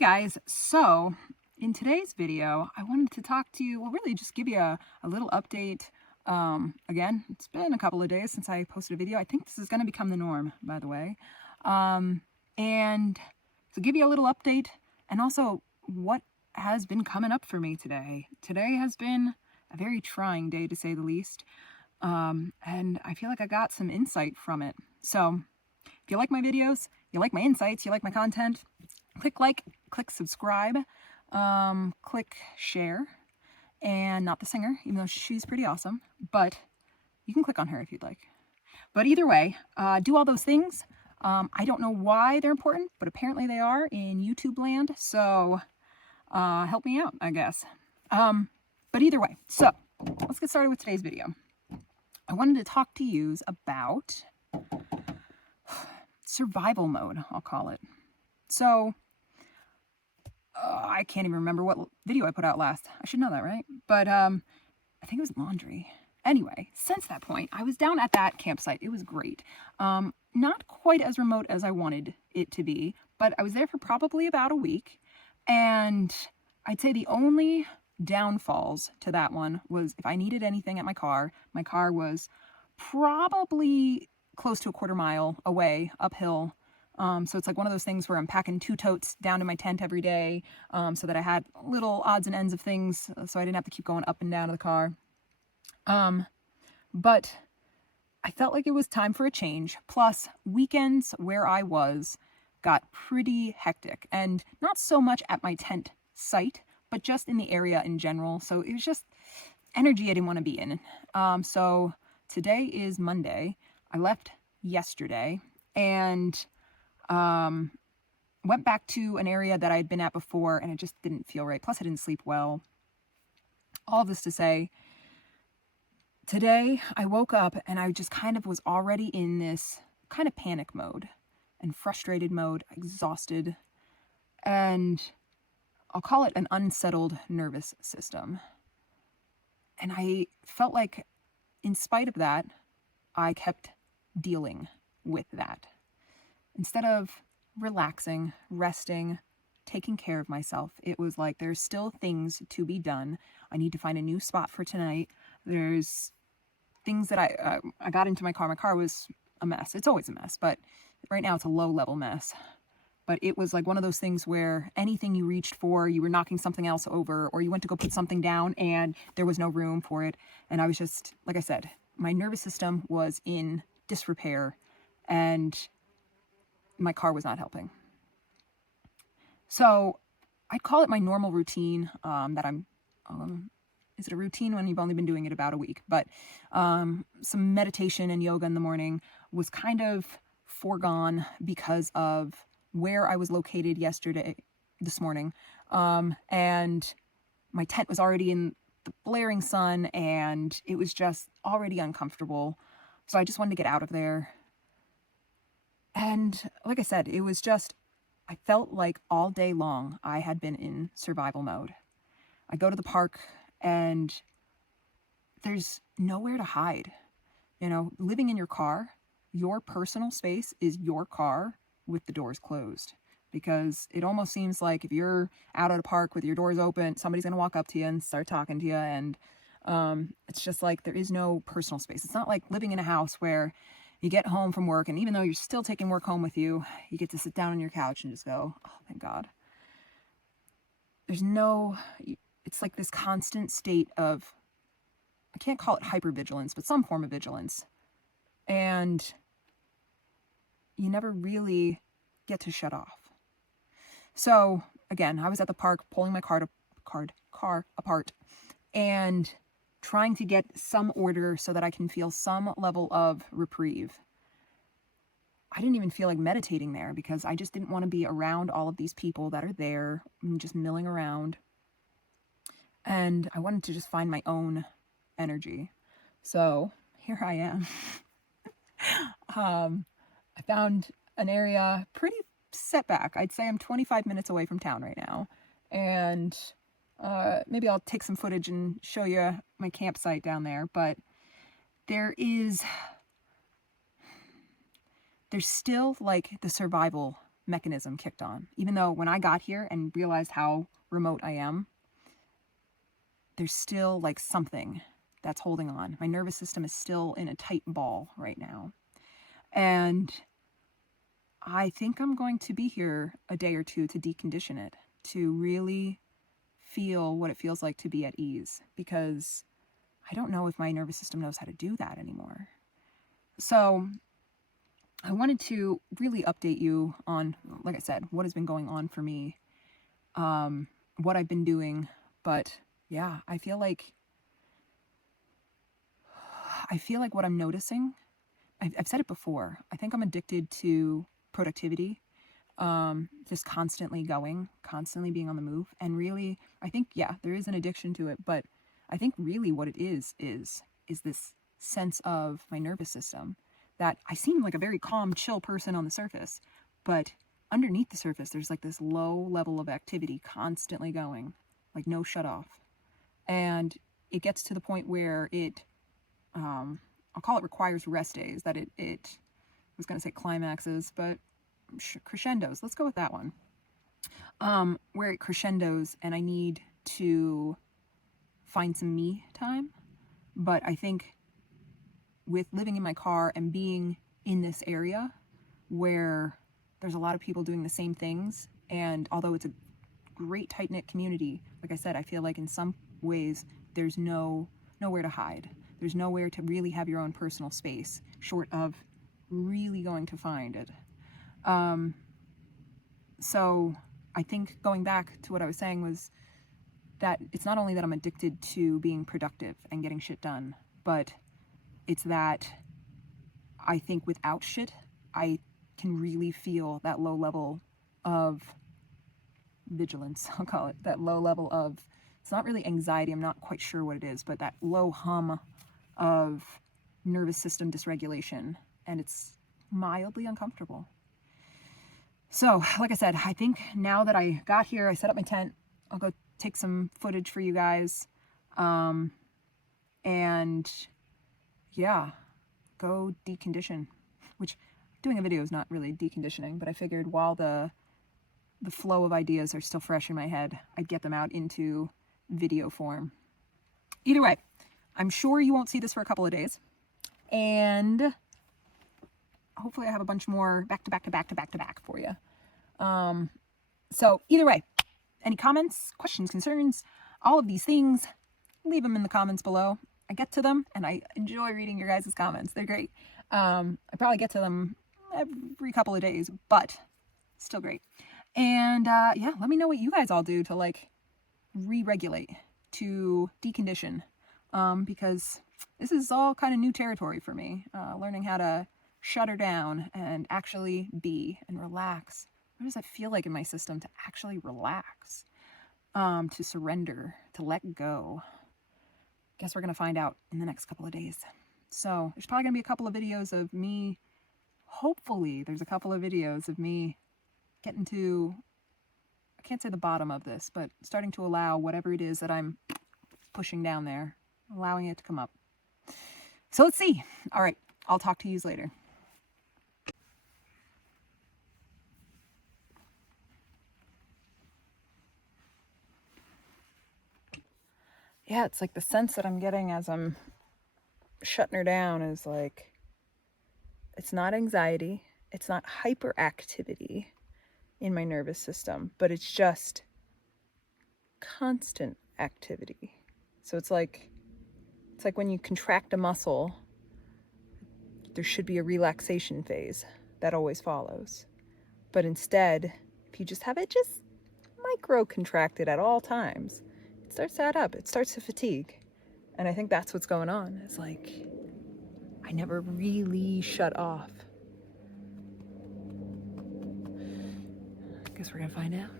Hi guys, so in today's video I wanted to talk to you, well really just give you a little update. Again, it's been a couple of days since I posted a video. I think this is going to become the norm, by the way. And so give you a little update and also what has been coming up for me today. Today has been a very trying day to say the least. And I feel like I got some insight from it. So if you like my videos, you like my insights, you like my content, click like, click subscribe, click share, and not the singer, even though she's pretty awesome, but you can click on her if you'd like. But either way, do all those things. I don't know why they're important, but apparently they are in YouTube land, so help me out, I guess. But either way, so let's get started with today's video. I wanted to talk to you about survival mode, I'll call it. So, I can't even remember what video I put out last. I should know that, right? But I think it was laundry. Anyway, since that point, I was down at that campsite. It was great. Not quite as remote as I wanted it to be, but I was there for probably about a week. And I'd say the only downfalls to that one was if I needed anything at my car was probably close to a quarter mile away uphill. So it's like one of those things where I'm packing 2 totes down to my tent every day, so that I had little odds and ends of things, so I didn't have to keep going up and down to the car. But I felt like it was time for a change. Plus, weekends where I was got pretty hectic, and not so much at my tent site, but just in the area in general. So it was just energy I didn't want to be in. So today is Monday. I left yesterday and went back to an area that I'd been at before, and it just didn't feel right. Plus I didn't sleep well. All of this to say, today I woke up and I just kind of was already in this kind of panic mode and frustrated mode, exhausted, and I'll call it an unsettled nervous system. And I felt like in spite of that, I kept dealing with that. Instead of relaxing, resting, taking care of myself, it was like there's still things to be done. I need to find a new spot for tonight. There's things that I got into my car. My car was a mess. It's always a mess, but right now it's a low-level mess. But it was like one of those things where anything you reached for, you were knocking something else over, or you went to go put something down and there was no room for it. And I was just, like I said, my nervous system was in disrepair, and my car was not helping. So I'd call it my normal routine, that I'm, is it a routine when you've only been doing it about a week? But some meditation and yoga in the morning was kind of foregone because of where I was located this morning. And my tent was already in the blaring sun, and it was just already uncomfortable. So I just wanted to get out of there. And like I said, it was just, I felt like all day long I had been in survival mode. I go to the park and there's nowhere to hide. You know, living in your car, your personal space is your car with the doors closed. Because it almost seems like if you're out at a park with your doors open, somebody's going to walk up to you and start talking to you. And it's just like there is no personal space. It's not like living in a house where you get home from work, and even though you're still taking work home with you, you get to sit down on your couch and just go, oh, thank God. It's like this constant state of, I can't call it hypervigilance, but some form of vigilance. And you never really get to shut off. So again, I was at the park pulling my car apart and trying to get some order so that I can feel some level of reprieve. I didn't even feel like meditating there because I just didn't want to be around all of these people that are there and just milling around. And I wanted to just find my own energy. So here I am. I found an area pretty set back. I'd say I'm 25 minutes away from town right now. And maybe I'll take some footage and show you my campsite down there. But there's still like the survival mechanism kicked on. Even though when I got here and realized how remote I am, there's still like something that's holding on. My nervous system is still in a tight ball right now. And I think I'm going to be here a day or two to decondition it, to really feel what it feels like to be at ease, because I don't know if my nervous system knows how to do that anymore. So I wanted to really update you on, like I said, what has been going on for me, what I've been doing. But yeah, I feel like what I'm noticing, I've said it before, I think I'm addicted to productivity, just constantly going, constantly being on the move. And really, I think, yeah, there is an addiction to it, but I think really what it is this sense of my nervous system, that I seem like a very calm, chill person on the surface, but underneath the surface, there's like this low level of activity constantly going, like no shut off. And it gets to the point where it, I'll call it requires rest days, that it I was going to say climaxes, but crescendos, let's go with that one. Where it crescendos and I need to find some me time. But I think with living in my car and being in this area where there's a lot of people doing the same things, and although it's a great tight-knit community, like I said, I feel like in some ways there's nowhere to hide. There's nowhere to really have your own personal space, short of really going to find it. So I think going back to what I was saying was that it's not only that I'm addicted to being productive and getting shit done, but it's that I think without shit, I can really feel that low level of vigilance, I'll call it, that low level of, it's not really anxiety, I'm not quite sure what it is, but that low hum of nervous system dysregulation, and it's mildly uncomfortable. So, like I said, I think now that I got here, I set up my tent, I'll go take some footage for you guys, and yeah, go decondition, which doing a video is not really deconditioning, but I figured while the flow of ideas are still fresh in my head, I'd get them out into video form. Either way, I'm sure you won't see this for a couple of days, and hopefully I have a bunch more back to back for you. So either way, any comments, questions, concerns, all of these things, leave them in the comments below. I get to them and I enjoy reading your guys' comments. They're great. I probably get to them every couple of days, but still great. And yeah, let me know what you guys all do to like re-regulate, to decondition, because this is all kind of new territory for me, learning how to shut her down and actually be and relax. What does that feel like in my system to actually relax, to surrender, to let go? Guess we're going to find out in the next couple of days. So there's probably going to be a couple of videos of me, hopefully there's a couple of videos of me getting to, I can't say the bottom of this, but starting to allow whatever it is that I'm pushing down there, allowing it to come up. So let's see. All right, I'll talk to you later. Yeah, it's like the sense that I'm getting as I'm shutting her down is like, it's not anxiety, it's not hyperactivity in my nervous system, but it's just constant activity. So it's like when you contract a muscle, there should be a relaxation phase that always follows. But instead, if you just have it just micro contracted at all times, it starts to add up, it starts to fatigue. And I think that's what's going on. It's like, I never really shut off. Guess we're gonna find out.